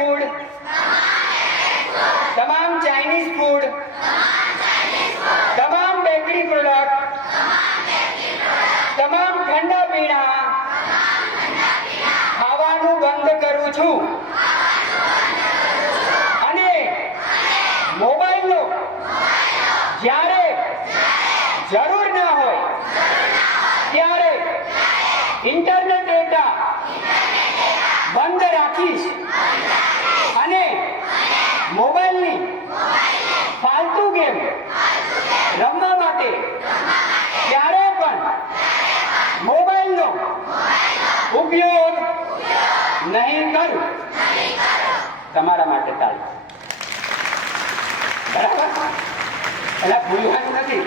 Food, તમામ Chinese food, તમામ bakery product, તમામ ઠંડા પીણા ખાવાનું બંધ કરું છું અને મોબાઈલનો જ્યારે જરૂર ના હોય ત્યારે ઇન્ટરનેટ ડેટા બંધ રાખીશ અને મોબાઈલની ફાલતુ ગેમ રમવા માટે ક્યારે પણ મોબાઈલનો ઉપયોગ નહીં કરું. તમારા માટે તાળી. બરાબર? એટલે ભૂલવાનું નથી.